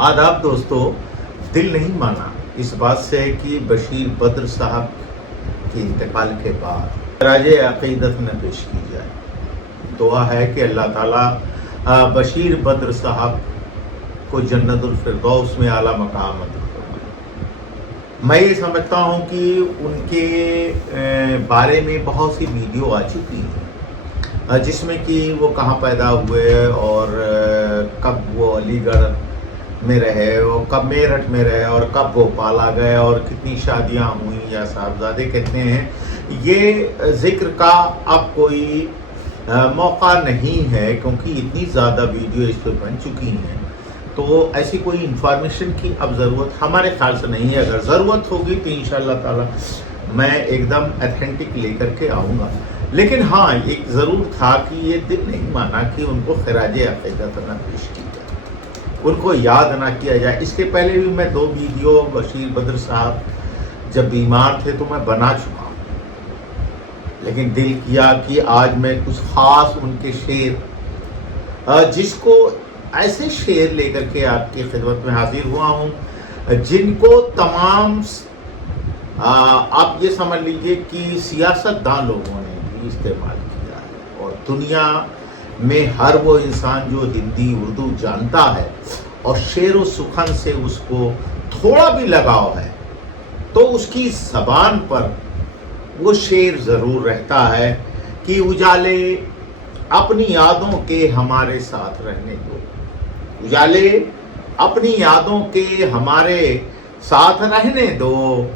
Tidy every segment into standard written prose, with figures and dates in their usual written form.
आदाब दोस्तों, दिल नहीं माना इस बात से कि बशीर बद्र साहब के इंतकाल के बाद राजे अकीदत न पेश की जाए। दुआ है कि अल्लाह ताला बशीर बद्र साहब को जन्नतुल फिरदौस में आला मकाम अता फरमाए। मैं ये समझता हूँ कि उनके बारे में बहुत सी वीडियो आ चुकी हैं जिसमें कि वो कहाँ पैदा हुए और कब वो अलीगढ़ में रहे और कब मेरठ में रहे और कब वो पाला गए और कितनी शादियां हुई या साहबजादे कितने हैं। ये जिक्र का अब कोई मौका नहीं है क्योंकि इतनी ज़्यादा वीडियो इस पर बन चुकी हैं, तो ऐसी कोई इन्फॉर्मेशन की अब ज़रूरत हमारे ख्याल से नहीं है। अगर ज़रूरत होगी तो इंशाअल्लाह ताला मैं एकदम ऑथेंटिक लेकर के आऊँगा। लेकिन हाँ, एक ज़रूर था कि ये दिल नहीं माना कि उनको खिराज अक़ीदत न पेश की जाए, उनको याद ना किया जाए। इसके पहले भी मैं 2 वीडियो बशीर बद्र साहब जब बीमार थे तो मैं बना चुका हूँ, लेकिन दिल किया कि आज मैं कुछ ख़ास उनके शेर जिसको ऐसे शेर लेकर के आपकी खिदमत में हाजिर हुआ हूँ जिनको तमाम आप ये समझ लीजिए कि सियासतदान लोगों ने भी इस्तेमाल किया है और दुनिया में हर वो इंसान जो हिंदी उर्दू जानता है और शेर व सुखन से उसको थोड़ा भी लगाव है तो उसकी ज़बान पर वो शेर ज़रूर रहता है कि उजाले अपनी यादों के हमारे साथ रहने दो, उजाले अपनी यादों के हमारे साथ रहने दो,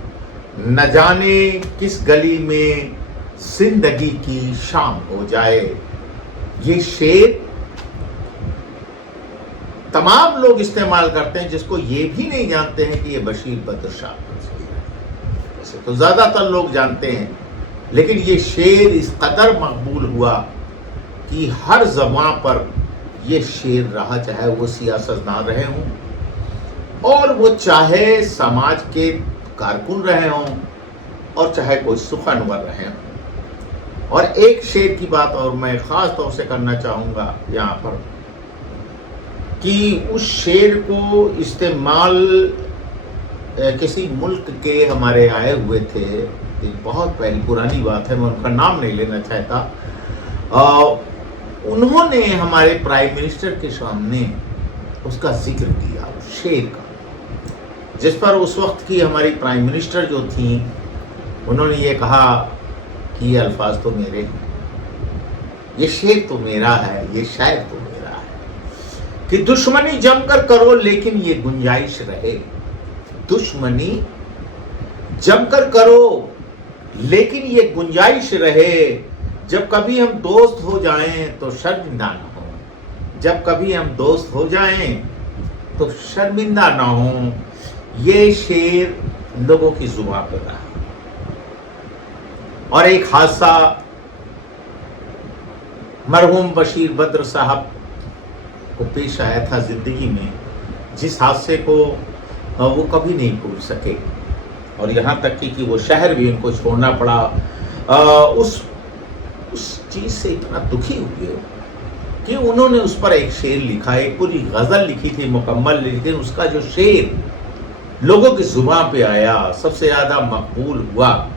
न जाने किस गली में जिंदगी की शाम हो जाए। ये शेर तमाम लोग इस्तेमाल करते हैं जिसको ये भी नहीं जानते हैं कि ये बशीर बद्र साहब का शेर है। वैसे तो ज़्यादातर लोग जानते हैं, लेकिन ये शेर इस कदर मकबूल हुआ कि हर ज़बां पर ये शेर रहा, चाहे वो सियासतदान रहे हों और वो चाहे समाज के कारकुन रहे हों और चाहे कोई सुखनवर रहे हों। और एक शेर की बात और मैं ख़ास तौर से करना चाहूँगा यहाँ पर कि उस शेर को इस्तेमाल किसी मुल्क के हमारे आए हुए थे, बहुत पहले पुरानी बात है, मैं उनका नाम नहीं लेना चाहता। उन्होंने हमारे प्राइम मिनिस्टर के सामने उसका जिक्र किया, उस शेर का, जिस पर उस वक्त की हमारी प्राइम मिनिस्टर जो थी उन्होंने ये कहा कि ये अल्फाज तो मेरे हैं, ये शेर तो मेरा है, ये शायर तो मेरा है कि दुश्मनी जमकर करो लेकिन ये गुंजाइश रहे, दुश्मनी जमकर करो लेकिन ये गुंजाइश रहे, जब कभी हम दोस्त हो जाएं तो शर्मिंदा ना हो, जब कभी हम दोस्त हो जाएं तो शर्मिंदा ना हो। ये शेर लोगों की जुबान पर रहा। और एक हादसा मरहूम बशीर बद्र साहब को पेश आया था जिंदगी में, जिस हादसे को वो कभी नहीं भूल सके और यहाँ तक कि वो शहर भी उनको छोड़ना पड़ा। उस चीज़ से इतना दुखी हुए कि उन्होंने उस पर एक शेर लिखा, एक पूरी गज़ल लिखी थी मुकम्मल, लेकिन उसका जो शेर लोगों की जुबान पे आया, सबसे ज़्यादा मकबूल हुआ,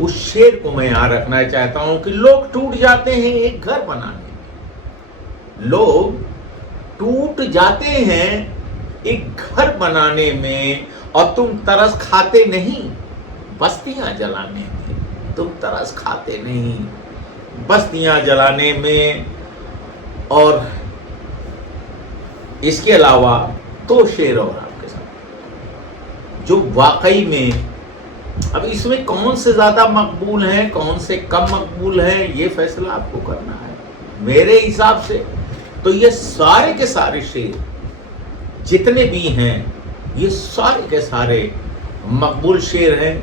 उस शेर को मैं यहाँ रखना चाहता हूँ कि लोग टूट जाते हैं एक घर बनाने में, लोग टूट जाते हैं एक घर बनाने में और तुम तरस खाते नहीं बस्तियां जलाने में, तुम तरस खाते नहीं बस्तियां जलाने में। और इसके अलावा 2 शेर और आपके साथ जो वाकई में, अब इसमें कौन से ज़्यादा मकबूल हैं कौन से कम मकबूल हैं ये फैसला आपको करना है। मेरे हिसाब से तो ये सारे के सारे शेर जितने भी हैं ये सारे के सारे मकबूल शेर हैं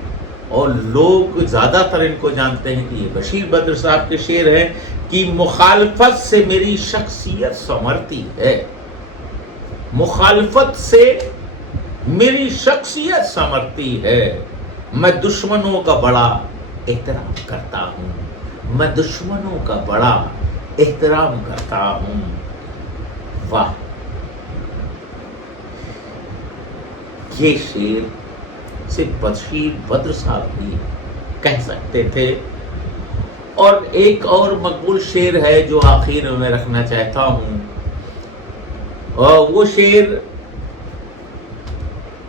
और लोग ज़्यादातर इनको जानते हैं कि ये बशीर बद्र साहब के शेर हैं कि मुखालफत से मेरी शख्सियत संवरती है, मुखालफत से मेरी शख्सियत संवरती है, मैं दुश्मनों का बड़ा एहतराम करता हूँ, मैं दुश्मनों का बड़ा एहतराम करता हूँ। वाह, یہ شعر صرف بشیر بدر صاحب بھی کہہ سکتے تھے۔ اور ایک اور مقبول شعر ہے جو آخر میں رکھنا چاہتا ہوں، اور وہ شعر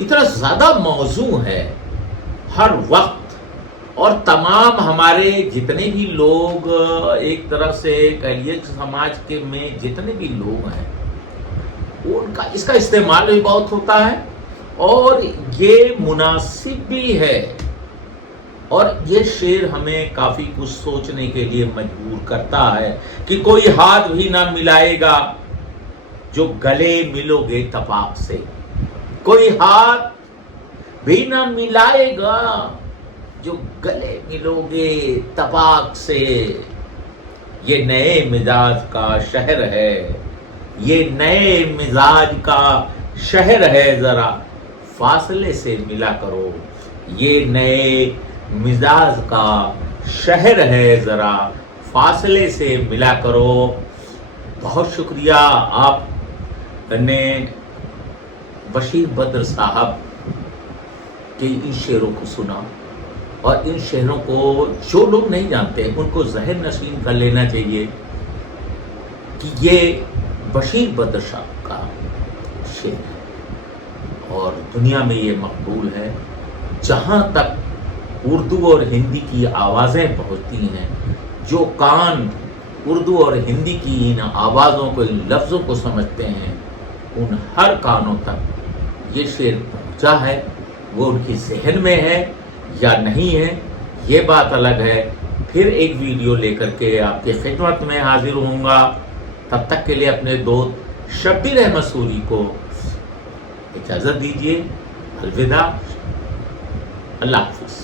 اتنا زیادہ موزوں ہے ہر وقت، اور تمام ہمارے جتنے بھی لوگ ایک طرح سے کہیے سماج کے میں جتنے بھی لوگ ہیں ان کا اس کا استعمال بھی بہت ہوتا ہے، اور یہ مناسب بھی ہے، اور یہ شعر ہمیں کافی کچھ سوچنے کے لیے مجبور کرتا ہے کہ کوئی ہاتھ بھی نہ ملائے گا جو گلے ملو گے تفاق سے، کوئی ہاتھ بھی نہ ملائے گا جو گلے ملو گے تفاق سے، یہ نئے مزاج کا شہر ہے، یہ نئے مزاج کا شہر ہے، ذرا فاصلے سے ملا کرو، یہ نئے مزاج کا شہر ہے، ذرا فاصلے سے ملا کرو۔ بہت شکریہ آپ نے بشیر بدر صاحب کے ان شعروں کو سنا، اور ان شعروں کو جو لوگ نہیں جانتے ان کو ذہن نشین کر لینا چاہیے کہ یہ بشیر بدر صاحب کا شعر ہے، اور دنیا میں یہ مقبول ہے۔ جہاں تک اردو اور ہندی کی آوازیں پہنچتی ہیں، جو کان اردو اور ہندی کی ان آوازوں کو، ان لفظوں کو سمجھتے ہیں، ان ہر کانوں تک یہ شعر پہنچا ہے۔ وہ ان کی ذہن میں ہے یا نہیں ہے یہ بات الگ ہے۔ پھر ایک ویڈیو لے کر کے آپ کی خدمت میں حاضر ہوں گا، تب تک کے لیے اپنے دوست شبیر احمد سوری کو اجازت دیجیے۔ الوداع، اللہ حافظ۔